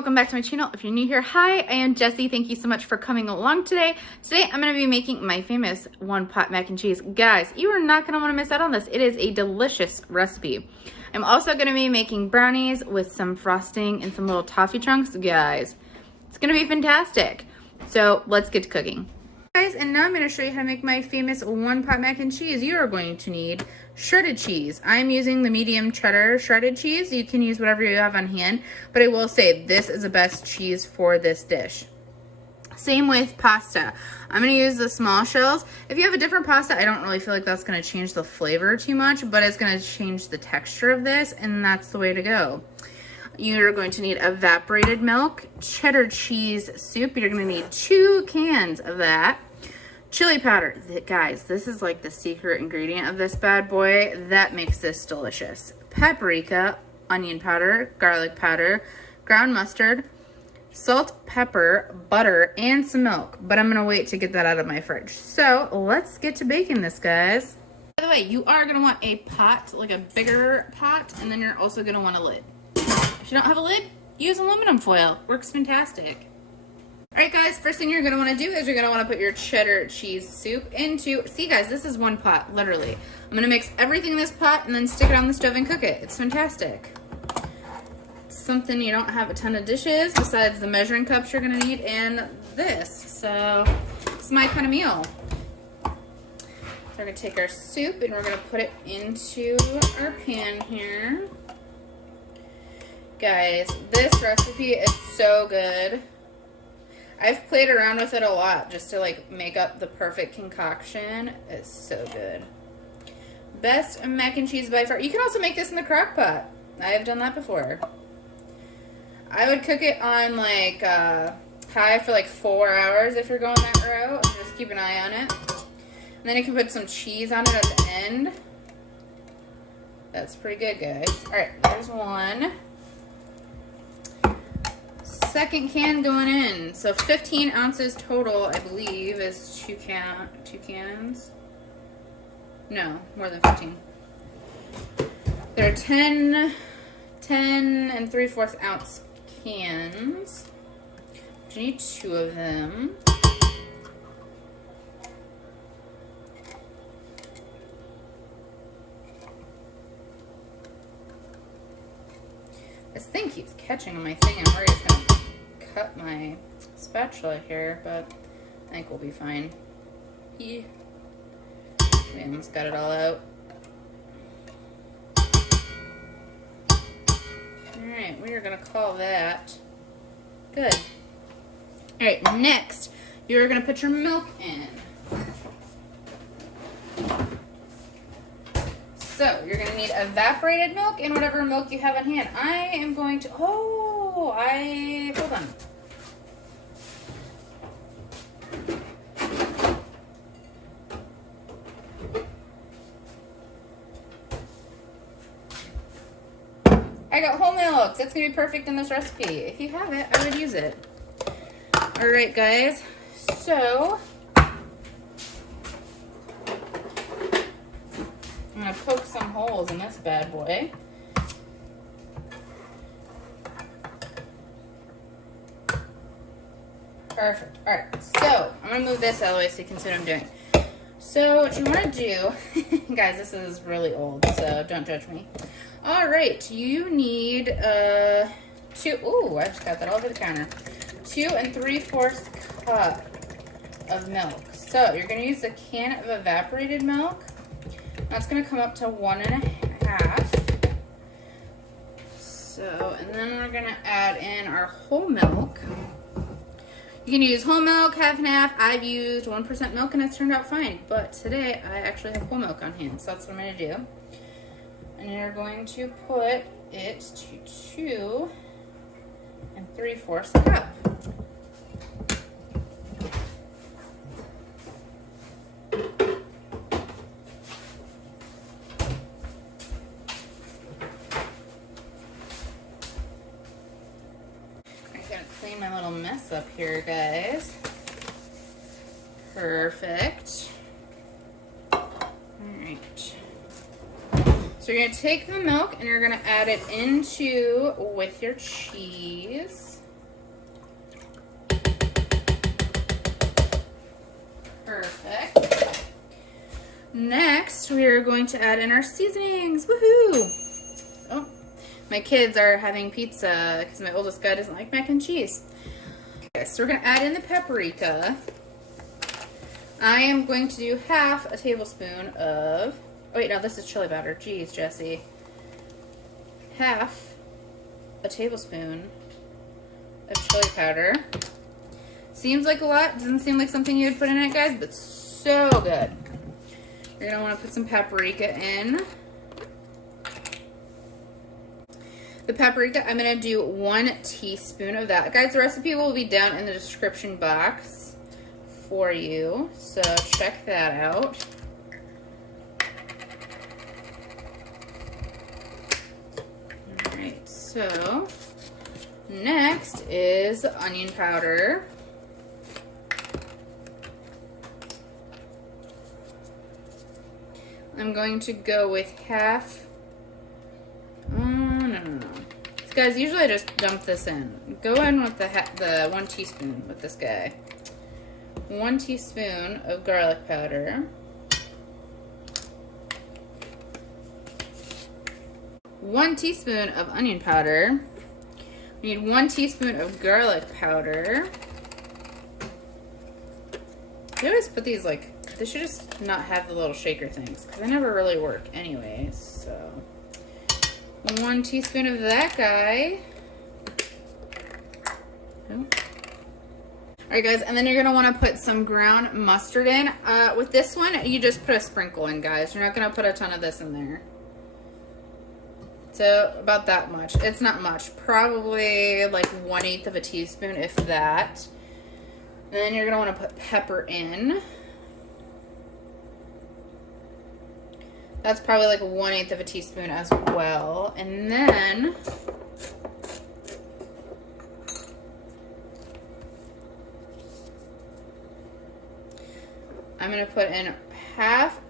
welcome back to my channel. If you're new here, hi, I am Jessi. Thank you so much for coming along today. Today I'm going to be making my famous one pot mac and cheese. Guys, you are not going to want to miss out on this. It is a delicious recipe. I'm also going to be making brownies with some frosting and some little toffee chunks. Guys, it's going to be fantastic. So let's get to cooking. Guys, and now I'm going to show you how to make my famous one pot mac and cheese. You are going to need shredded cheese. I'm using the medium cheddar shredded cheese. You can use whatever you have on hand, but I will say this is the best cheese for this dish. Same with pasta. I'm going to use the small shells. If you have a different pasta, I don't really feel like that's going to change the flavor too much, but it's going to change the texture of this, and that's the way to go. You're going to need evaporated milk, cheddar cheese soup. You're going to need 2 cans of that. Chili powder. Guys, this is like the secret ingredient of this bad boy that makes this delicious. Paprika, onion powder, garlic powder, ground mustard, salt, pepper, butter, and some milk. But I'm going to wait to get that out of my fridge. So let's get to baking this, guys. By the way, you are going to want a pot, like a bigger pot, and then you're also going to want a lid. If you don't have a lid, use aluminum foil. Works fantastic. Alright guys, first thing you're going to want to do is you're going to want to put your cheddar cheese soup into, see guys, this is one pot, literally. I'm going to mix everything in this pot and then stick it on the stove and cook it. It's fantastic. It's something you don't have a ton of dishes besides the measuring cups you're going to need and this. So, it's my kind of meal. So we're going to take our soup and we're going to put it into our pan here. Guys, this recipe is so good. I've played around with it a lot just to like make up the perfect concoction. It's so good. Best mac and cheese by far. You can also make this in the crock pot. I have done that before. I would cook it on like high for like 4 hours if you're going that route. Just keep an eye on it. And then you can put some cheese on it at the end. That's pretty good, guys. Alright, there's one. Second can going in. So 15 ounces total, I believe, is two cans. No, more than 15. They're 10 and 3/4 ounce cans. You need 2 of them. This thing keeps catching on my thing. I'm worried it's going to cut my spatula here, but I think we'll be fine. Yeah. We almost got it all out. Alright, we are going to call that good. Alright, next, you're going to put your milk in. So, you're going to need evaporated milk and whatever milk you have on hand. I am going to, hold on. I got whole milk. That's going to be perfect in this recipe. If you have it, I would use it. Alright, guys. So, I'm going to poke some holes in this bad boy. Perfect. Alright, so I'm going to move this out of the way so you can see what I'm doing. So what you want to do, guys, this is really old, so don't judge me. Alright, you need 2, I just got that all over the counter. 2 3/4 cup of milk. So you're going to use a can of evaporated milk. That's going to come up to 1 1/2. So, and then we're going to add in our whole milk. You can use whole milk, half and half. I've used 1% milk and it's turned out fine. But today I actually have whole milk on hand, so that's what I'm going to do. And you're going to put it to 2 3/4 cup. Clean my little mess up here, guys. Perfect. Alright. So you're going to take the milk and you're going to add it into with your cheese. Next, we are going to add in our seasonings. Woohoo! Oh, my kids are having pizza because my oldest guy doesn't like mac and cheese. Okay, so we're going to add in the paprika. I am going to do half a tablespoon of... Oh, wait, no, this is chili powder. Jeez, Jessi. Half a tablespoon of chili powder. Seems like a lot. Doesn't seem like something you would put in it, guys, but so good. You're going to want to put some paprika in. The paprika, I'm going to do 1 teaspoon of that. Guys, the recipe will be down in the description box for you, so check that out. Alright, so next is onion powder. I'm going to go with half. No. Guys, usually I just dump this in. Go in with the 1 teaspoon with this guy. 1 teaspoon of garlic powder. 1 teaspoon of onion powder. We need 1 teaspoon of garlic powder. I always put these like, they should just not have the little shaker things because they never really work anyways, so. 1 teaspoon of that guy. Oh. Alright guys, and then you're going to want to put some ground mustard in. With this one, you just put a sprinkle in, guys. You're not going to put a ton of this in there. So, about that much. It's not much. Probably like 1/8 of a teaspoon, if that. And then you're going to want to put pepper in. That's probably like 1/8 of a teaspoon as well. And then I'm going to put in half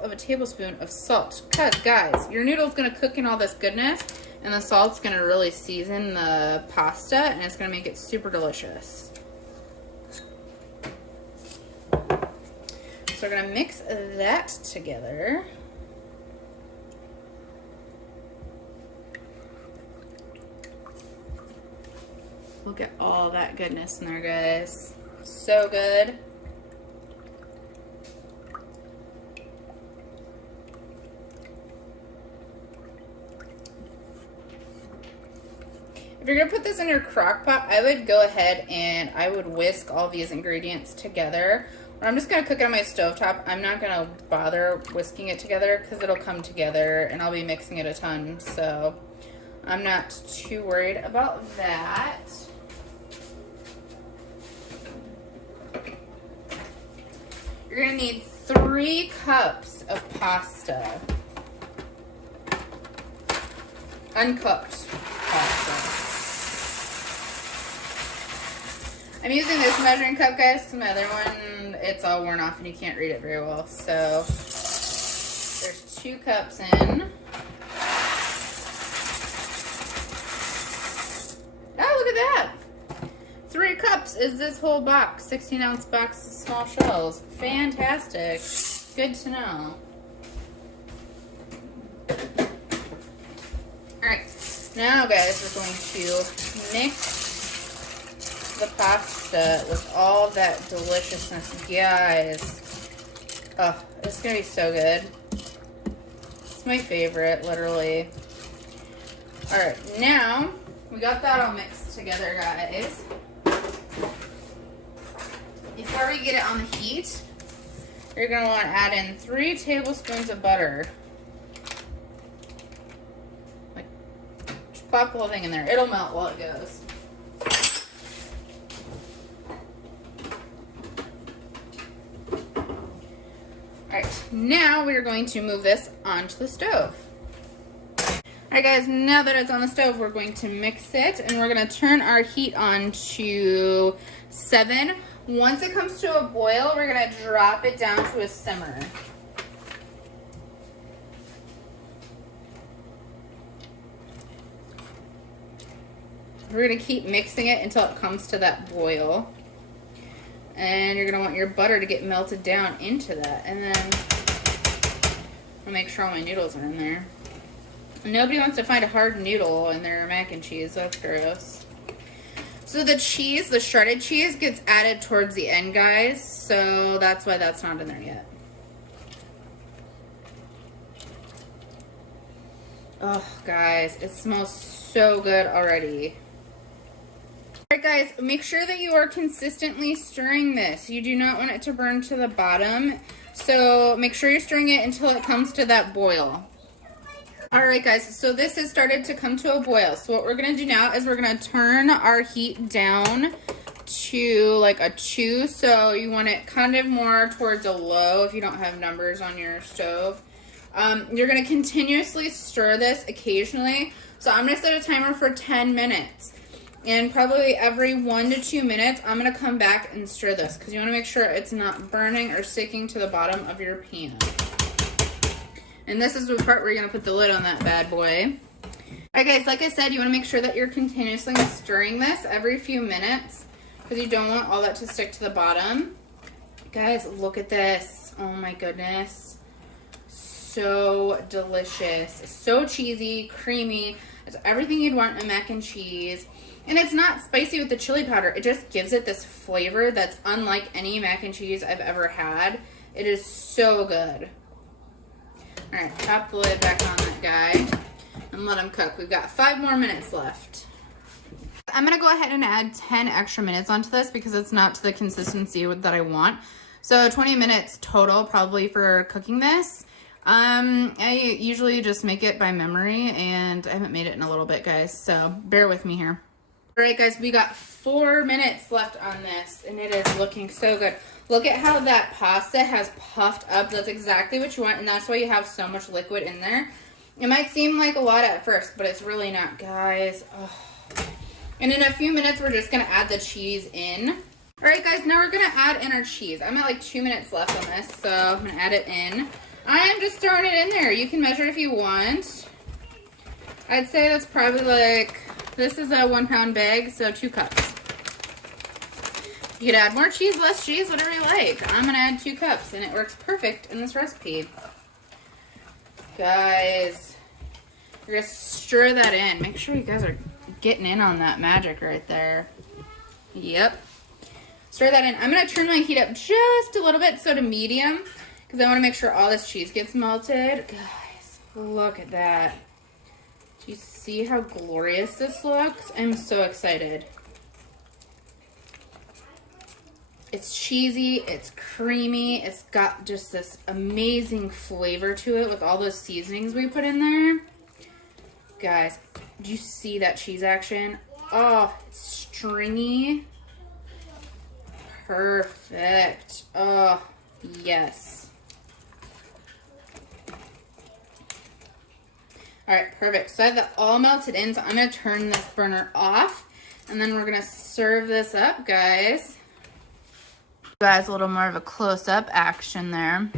of a tablespoon of salt. Because, guys, your noodle's going to cook in all this goodness, and the salt's going to really season the pasta, and it's going to make it super delicious. So we're going to mix that together. Look at all that goodness in there, guys. So good. If you're going to put this in your crock pot, I would go ahead and I would whisk all these ingredients together. I'm just going to cook it on my stovetop. I'm not going to bother whisking it together because it'll come together and I'll be mixing it a ton. So I'm not too worried about that. You're going to need 3 cups of pasta. Uncooked pasta. I'm using this measuring cup, guys, because my other one, it's all worn off and you can't read it very well. So there's 2 cups in. Oh, look at that. 3 cups is this whole box, 16-ounce box of small shells. Fantastic. Good to know. All right, now, guys, we're going to mix the pasta with all that deliciousness, guys. Oh, it's gonna be so good. It's my favorite, literally. All right, now we got that all mixed together, guys. Before we get it on the heat, you're gonna want to add in 3 tablespoons of butter. Like, just plop the whole thing in there. It'll melt while it goes. Alright, now we're going to move this onto the stove. Alright guys, now that it's on the stove, we're going to mix it and we're going to turn our heat on to 7. Once it comes to a boil, we're going to drop it down to a simmer. We're going to keep mixing it until it comes to that boil. And you're gonna want your butter to get melted down into that. And then I'll make sure all my noodles are in there. Nobody wants to find a hard noodle in their mac and cheese. That's gross. So the cheese, the shredded cheese, gets added towards the end, guys. So that's why that's not in there yet. Oh, guys, it smells so good already. Alright, guys, make sure that you are consistently stirring this. You do not want it to burn to the bottom. So make sure you're stirring it until it comes to that boil. Alright guys, so this has started to come to a boil. So what we're going to do now is we're going to turn our heat down to like a 2. So you want it kind of more towards a low if you don't have numbers on your stove. You're going to continuously stir this occasionally. So I'm going to set a timer for 10 minutes. And probably every 1 to 2 minutes, I'm going to come back and stir this because you want to make sure it's not burning or sticking to the bottom of your pan. And this is the part where you're going to put the lid on that bad boy. Alright guys, like I said, you want to make sure that you're continuously stirring this every few minutes because you don't want all that to stick to the bottom. Guys, look at this. Oh my goodness. So delicious. So cheesy, creamy. It's everything you'd want in mac and cheese. And it's not spicy with the chili powder. It just gives it this flavor that's unlike any mac and cheese I've ever had. It is so good. Alright, tap the lid back on that guy and let him cook. We've got 5 more minutes left. I'm going to go ahead and add 10 extra minutes onto this because it's not to the consistency that I want. So 20 minutes total probably for cooking this. I usually just make it by memory and I haven't made it in a little bit, guys, so bear with me here. Alright guys, we got 4 minutes left on this and it is looking so good. Look at how that pasta has puffed up. That's exactly what you want, and that's why you have so much liquid in there. It might seem like a lot at first, but it's really not, guys. Oh. And in a few minutes, we're just going to add the cheese in. All right, guys, now we're going to add in our cheese. I'm at like 2 minutes left on this, so I'm going to add it in. I am just throwing it in there. You can measure if you want. I'd say that's probably like, this is a 1 pound bag, so 2 cups. You could add more cheese, less cheese, whatever you like. I'm going to add 2 cups, and it works perfect in this recipe. Guys, you're going to stir that in. Make sure you guys are getting in on that magic right there. Yep. Stir that in. I'm going to turn my heat up just a little bit, so to medium, because I want to make sure all this cheese gets melted. Guys, look at that. Do you see how glorious this looks? I'm so excited. It's cheesy, it's creamy, it's got just this amazing flavor to it with all those seasonings we put in there. Guys, do you see that cheese action? Oh, it's stringy. Perfect. Oh, yes. Alright, perfect. So I have that all melted in, so I'm going to turn this burner off, and then we're going to serve this up, guys. Guys, a little more of a close-up action there.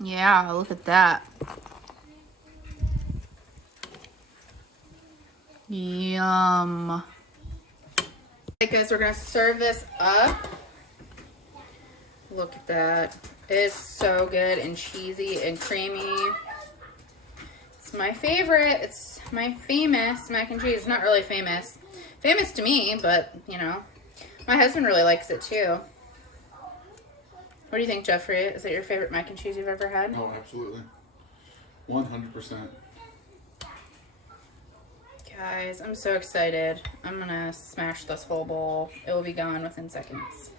Yeah, look at that. Yum. Alright guys, we're gonna serve this up. Look at that. It is so good and cheesy and creamy. It's my favorite. It's my famous mac and cheese. Not really famous. Famous to me, but you know, my husband really likes it too. What do you think, Jeffrey? Is it your favorite mac and cheese you've ever had? Oh, absolutely. 100%. Guys, I'm so excited. I'm gonna smash this whole bowl. It will be gone within seconds.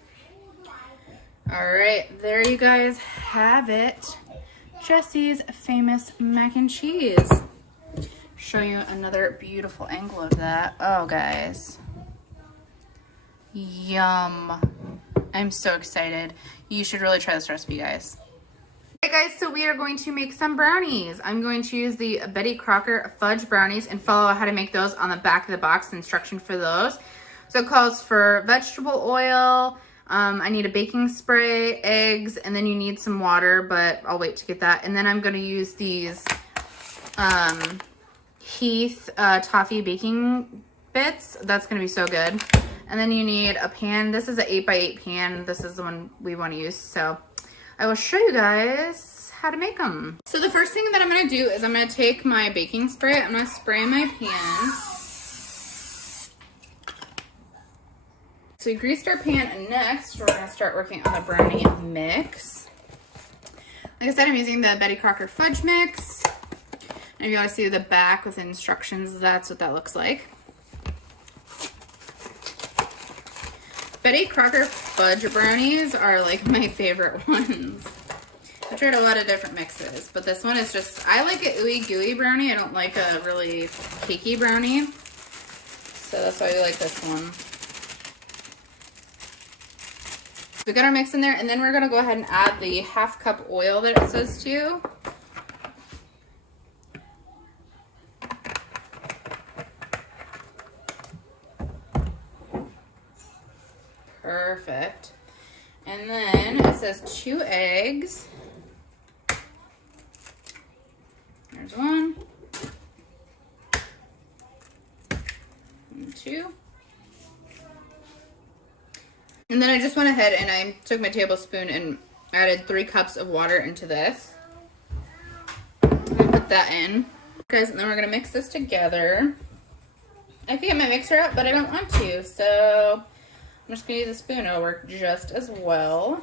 Alright, there you guys have it. Jessi's famous mac and cheese. Show you another beautiful angle of that. Oh, guys. Yum. I'm so excited. You should really try this recipe, guys. Alright guys, so we are going to make some brownies. I'm going to use the Betty Crocker fudge brownies and follow how to make those on the back of the box, instruction for those. So it calls for vegetable oil, I need a baking spray, eggs, and then you need some water, but I'll wait to get that. And then I'm going to use these Heath toffee baking bits. That's going to be so good. And then you need a pan. This is an 8x8 pan. This is the one we want to use. So I will show you guys how to make them. So the first thing that I'm going to do is I'm going to take my baking spray. I'm going to spray my pan. So we greased our pan, and next we're going to start working on the brownie mix. Like I said, I'm using the Betty Crocker fudge mix. And if you want to see the back with instructions, that's what that looks like. Betty Crocker fudge brownies are like my favorite ones. I've tried a lot of different mixes, but this one is just, I like an ooey gooey brownie. I don't like a really cakey brownie. So that's why I like this one. We got our mix in there, and then we're gonna go ahead and add the 1/2 cup oil that it says to. Perfect. And then it says 2 eggs. There's 1. And 2. And then I just went ahead and I took my tablespoon and added 3 cups of water into this. I'm gonna put that in. Guys, and then we're gonna mix this together. I could get my mixer out, but I don't want to, so I'm just gonna use a spoon. It'll work just as well.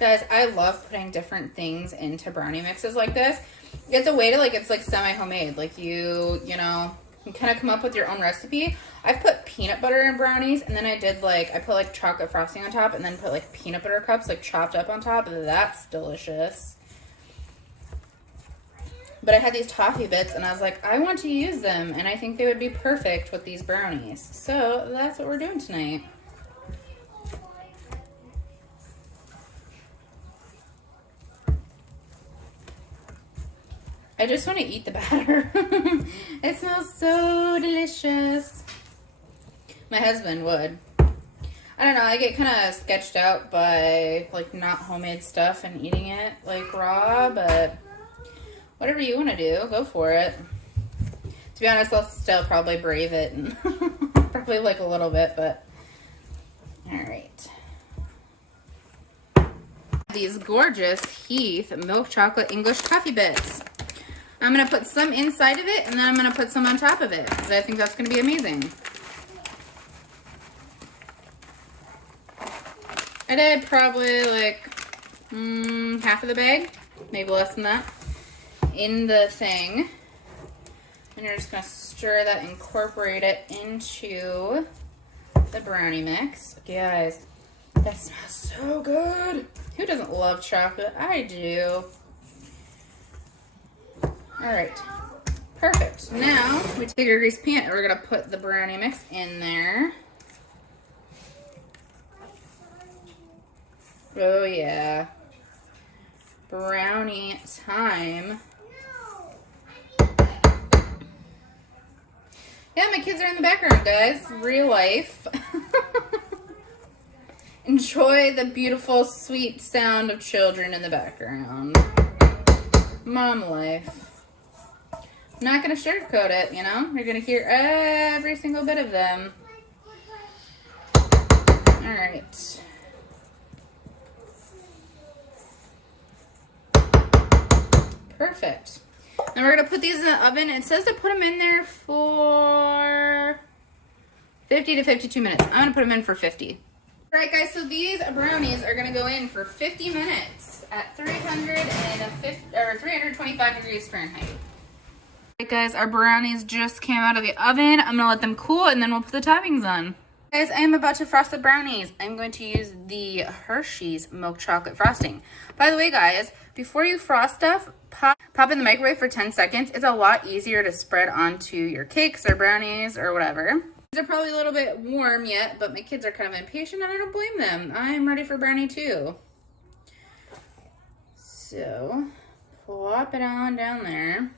Guys, I love putting different things into brownie mixes like this. It's a way to, like, it's like semi-homemade. Like you know, you kind of come up with your own recipe. I've put peanut butter in brownies, and then I put like chocolate frosting on top, and then put like peanut butter cups like chopped up on top. That's delicious. But I had these toffee bits, and I was like, I want to use them, and I think they would be perfect with these brownies. So that's what we're doing tonight. I just want to eat the batter. It smells so delicious. My husband would. I don't know, I get kind of sketched out by like not homemade stuff and eating it like raw, but whatever you want to do, go for it. To be honest, I'll still probably brave it and probably like a little bit, but all right. These gorgeous Heath milk chocolate English toffee bits. I'm going to put some inside of it, and then I'm going to put some on top of it, because I think that's going to be amazing. I did probably like half of the bag, maybe less than that, in the thing. And you're just going to stir that, incorporate it into the brownie mix. Guys, that smells so good. Who doesn't love chocolate? I do. All right, perfect. Now we take our greased pan and we're gonna put the brownie mix in there. Oh yeah, brownie time. Yeah, my kids are in the background, guys. Real life. Enjoy the beautiful, sweet sound of children in the background. Mom life. I'm not going to sugarcoat it, you know? You're going to hear every single bit of them. All right. Perfect. Now we're going to put these in the oven. It says to put them in there for 50 to 52 minutes. I'm going to put them in for 50. All right, guys, so these brownies are going to go in for 50 minutes at 325 degrees Fahrenheit. Alright guys, our brownies just came out of the oven. I'm gonna let them cool and then we'll put the toppings on. Guys, I am about to frost the brownies. I'm going to use the Hershey's milk chocolate frosting. By the way guys, before you frost stuff, pop in the microwave for 10 seconds. It's a lot easier to spread onto your cakes or brownies or whatever. These are probably a little bit warm yet, but my kids are kind of impatient and I don't blame them. I'm ready for brownie too. So, plop it on down there.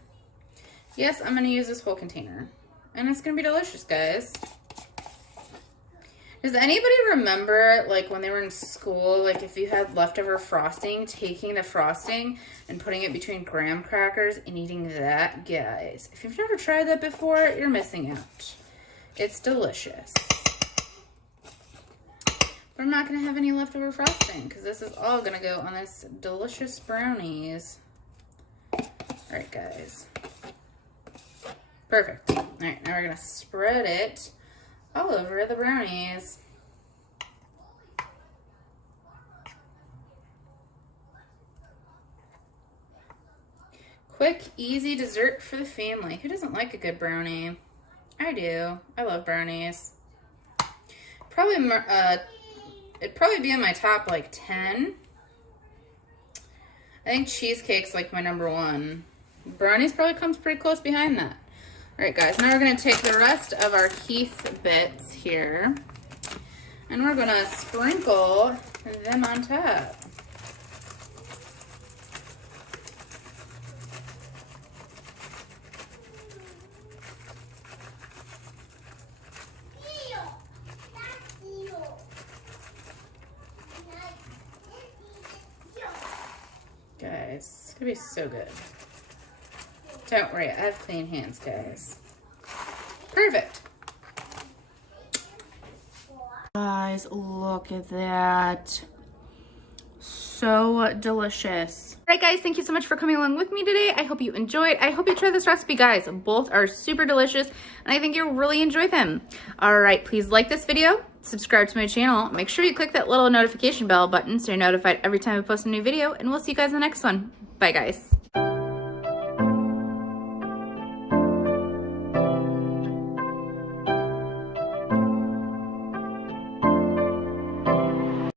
Yes, I'm going to use this whole container. And it's going to be delicious, guys. Does anybody remember, like, when they were in school, like, if you had leftover frosting, taking the frosting and putting it between graham crackers and eating that? Guys, if you've never tried that before, you're missing out. It's delicious. But I'm not going to have any leftover frosting because this is all going to go on this delicious brownies. All right, guys. Perfect. All right, now we're going to spread it all over the brownies. Quick, easy dessert for the family. Who doesn't like a good brownie? I do. I love brownies. Probably, it'd probably be in my top like 10. I think cheesecake's like my #1. Brownies probably comes pretty close behind that. All right, guys, now we're gonna take the rest of our Keith bits here and we're gonna sprinkle them on top. Guys, it's gonna be so good. Don't worry, I have clean hands, guys. Perfect. Guys, look at that. So delicious. All right, guys, thank you so much for coming along with me today. I hope you enjoyed. I hope you try this recipe, guys. Both are super delicious, and I think you'll really enjoy them. All right, please like this video, subscribe to my channel. Make sure you click that little notification bell button so you're notified every time I post a new video, and we'll see you guys in the next one. Bye, guys.